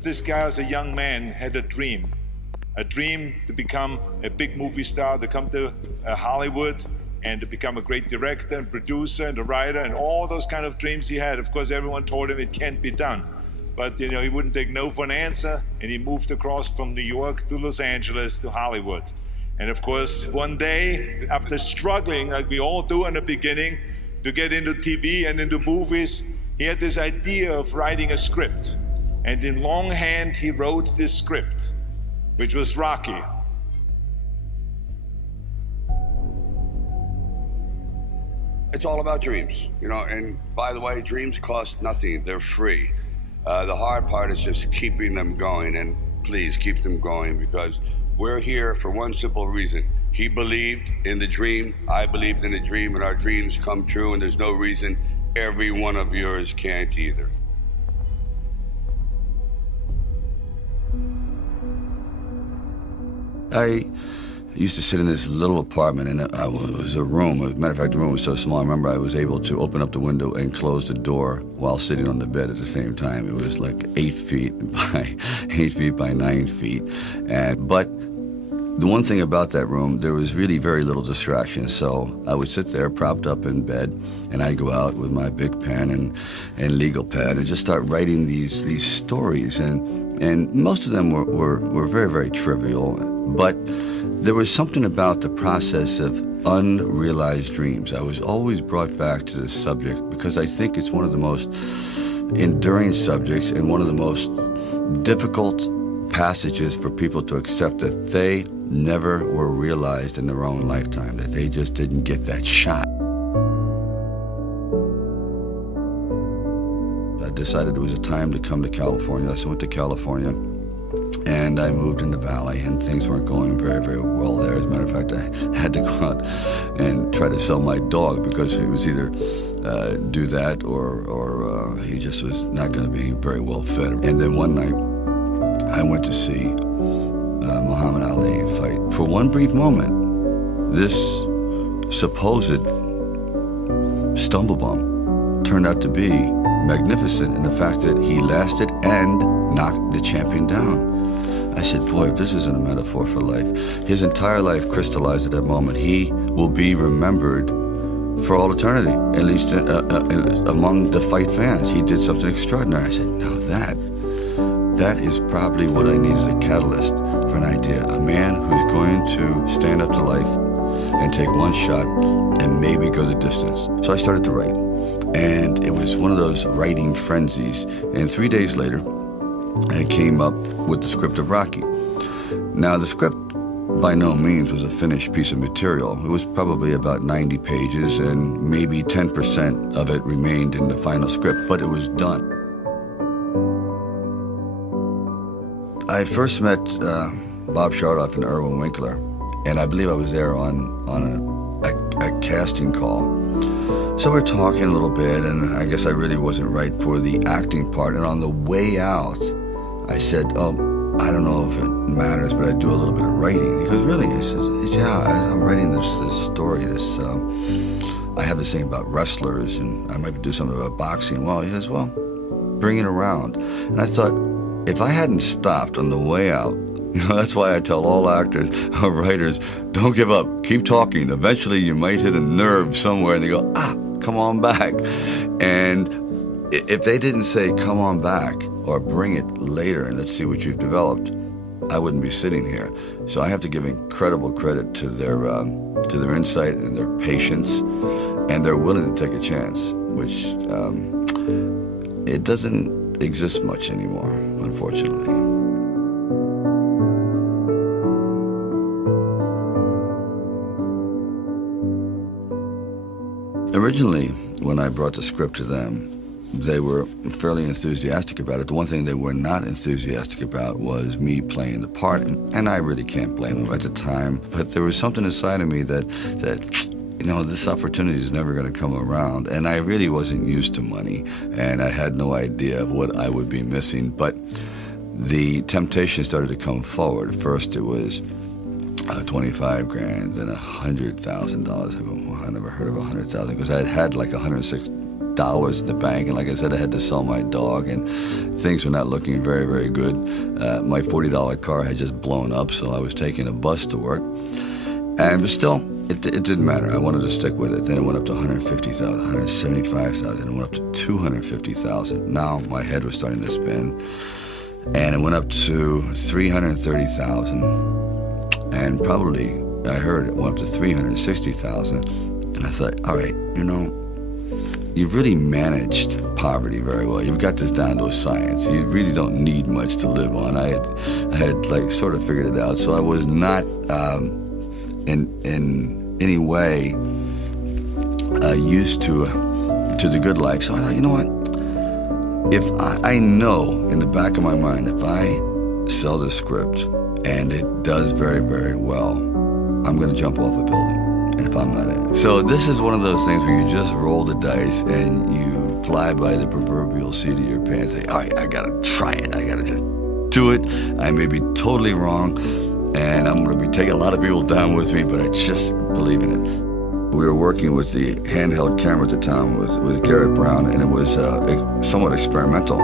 This guy as a young man had a dream to become a big movie star, to come to Hollywood and to become a great director and producer and a writer and all those kind of dreams he had. Of course, everyone told him it can't be done. But he wouldn't take no for an answer, and he moved across from New York to Los Angeles to Hollywood. And of course, one day, after struggling, like we all do in the beginning, to get into TV and into movies, he had this idea of writing a script. And in longhand, he wrote this script, which was Rocky. It's all about dreams, and by the way, dreams cost nothing. They're free. The hard part is just keeping them going, and please keep them going, because we're here for one simple reason. He believed in the dream, I believed in the dream, and our dreams come true, and there's no reason every one of yours can't either. I used to sit in this little apartment, and it was a room. As a matter of fact, the room was so small, I remember I was able to open up the window and close the door while sitting on the bed at the same time. It was like 8 feet by 8 feet by 9 feet. But the one thing about that room, there was really very little distraction. So I would sit there propped up in bed, and I'd go out with my big pen and legal pad and just start writing these stories. And most of them were very, very trivial. But there was something about the process of unrealized dreams. I was always brought back to this subject because I think it's one of the most enduring subjects and one of the most difficult passages for people to accept, that they never were realized in their own lifetime, that they just didn't get that shot. I decided it was a time to come to California, so I went to California. And I moved in the valley, and things weren't going very, very well there. As a matter of fact, I had to go out and try to sell my dog because he was either do that or he just was not going to be very well fed. And then one night, I went to see Muhammad Ali fight. For one brief moment, this supposed stumble bum turned out to be magnificent in the fact that he lasted and knocked the champion down. I said, boy, if this isn't a metaphor for life. His entire life crystallized at that moment. He will be remembered for all eternity, at least among the fight fans. He did something extraordinary. I said, now that is probably what I need as a catalyst for an idea. A man who's going to stand up to life and take one shot and maybe go the distance. So I started to write. And it was one of those writing frenzies. And 3 days later, I came up with the script of Rocky. Now, the script by no means was a finished piece of material. It was probably about 90 pages, and maybe 10% of it remained in the final script, but it was done. I first met Bob Chardoff and Irwin Winkler, and I believe I was there on a casting call. So we're talking a little bit, and I guess I really wasn't right for the acting part. And on the way out, I said, oh, I don't know if it matters, but I do a little bit of writing. He goes, really? He says, yeah, I'm writing this story. I have this thing about wrestlers, and I might do something about boxing. Well, he says, well, bring it around. And I thought, if I hadn't stopped on the way out, that's why I tell all actors or writers, don't give up, keep talking. Eventually you might hit a nerve somewhere and they go, come on back. And if they didn't say, come on back, or bring it later and let's see what you've developed, I wouldn't be sitting here. So I have to give incredible credit to their insight and their patience, and they're willing to take a chance, which it doesn't exist much anymore, unfortunately. Originally, when I brought the script to them, they were fairly enthusiastic about it. The one thing they were not enthusiastic about was me playing the part, and I really can't blame them at the time. But there was something inside of me that this opportunity is never going to come around. And I really wasn't used to money, and I had no idea of what I would be missing. But the temptation started to come forward. First, it was 25 grand and $100,000. I go, well, I never heard of 100,000 because I had like 106 dollars in the bank. And like I said, I had to sell my dog, and things were not looking very, very good. My $40 car had just blown up, so I was taking a bus to work. But still, it didn't matter. I wanted to stick with it. Then it went up to $150,000, $175,000, and it went up to $250,000. Now my head was starting to spin. And it went up to $330,000. And probably, I heard it went up to $360,000. And I thought, all right, you know, you've really managed poverty very well. You've got this down to a science. You really don't need much to live on. I had like sort of figured it out. So I was not in any way used to the good life. So I thought, you know what? If I know in the back of my mind, if I sell this script and it does very, very well, I'm going to jump off a building. And if I'm not in it. So this is one of those things where you just roll the dice and you fly by the proverbial seat of your pants and say, all right, I got to try it. I got to just do it. I may be totally wrong, and I'm going to be taking a lot of people down with me, but I just believe in it. We were working with the handheld camera at the time with Garrett Brown, and it was somewhat experimental.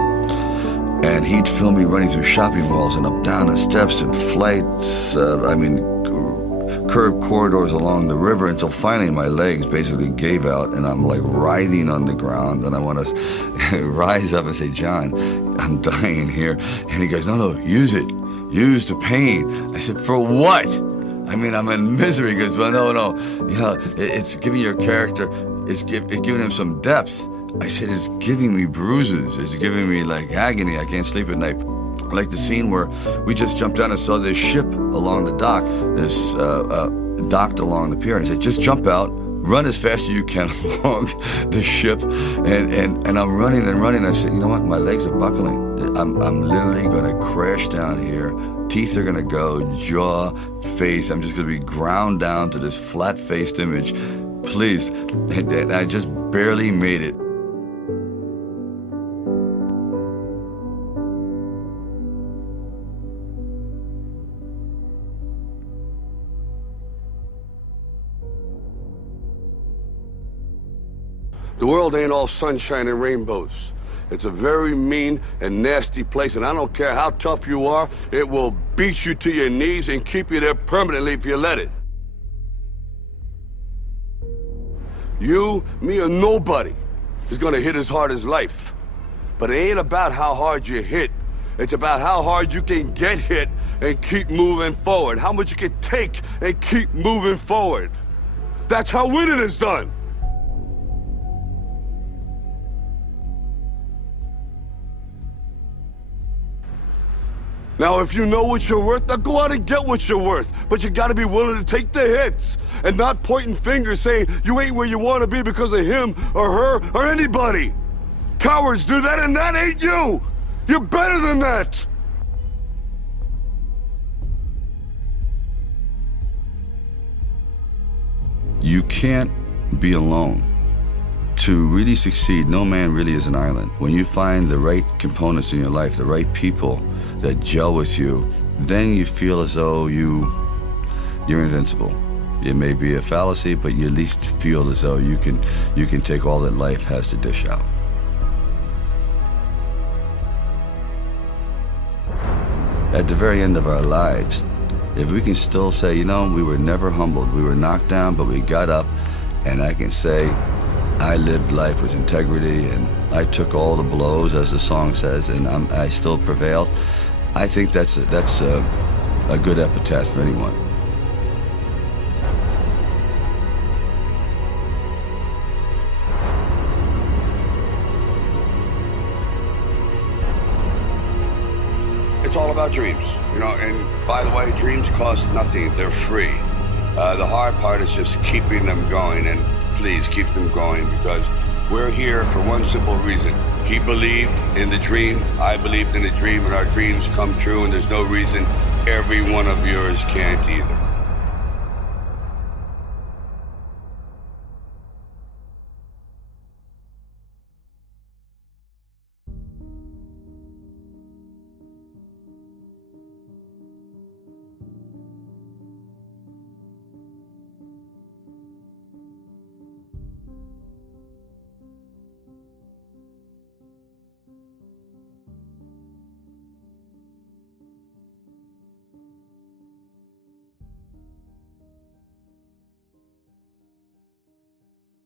And he'd film me running through shopping malls and up down the steps and flights, curved corridors along the river, until finally my legs basically gave out and I'm like writhing on the ground, and I want to rise up and say, John, I'm dying here. And he goes, no, use it. Use the pain. I said, for what? I mean, I'm in misery. He goes, well, no, you know, it's giving your character, it's giving him some depth. I said, it's giving me bruises. It's giving me like agony. I can't sleep at night. Like the scene where we just jumped down and saw this ship along the dock, this docked along the pier. And I said, just jump out, run as fast as you can along the ship. And I'm running and running. I said, you know what? My legs are buckling. I'm literally going to crash down here. Teeth are going to go, jaw, face. I'm just going to be ground down to this flat-faced image. Please. And I just barely made it. The world ain't all sunshine and rainbows. It's a very mean and nasty place, and I don't care how tough you are, it will beat you to your knees and keep you there permanently if you let it. You, me, or nobody is gonna hit as hard as life. But it ain't about how hard you hit. It's about how hard you can get hit and keep moving forward. How much you can take and keep moving forward. That's how winning is done. Now, if you know what you're worth, now go out and get what you're worth. But you gotta be willing to take the hits and not pointing fingers saying you ain't where you wanna be because of him or her or anybody. Cowards do that, and that ain't you. You're better than that. You can't be alone. To really succeed, no man really is an island. When you find the right components in your life, the right people that gel with you, then you feel as though you're invincible. It may be a fallacy, but you at least feel as though you can take all that life has to dish out. At the very end of our lives, if we can still say, you know, we were never humbled, we were knocked down, but we got up, and I can say, I lived life with integrity, and I took all the blows, as the song says, and I still prevailed. I think that's a good epitaph for anyone. It's all about dreams, you know, and by the way, dreams cost nothing. They're free. The hard part is just keeping them going, and please keep them going, because we're here for one simple reason. He believed in the dream, I believed in the dream, and our dreams come true, and there's no reason every one of yours can't either.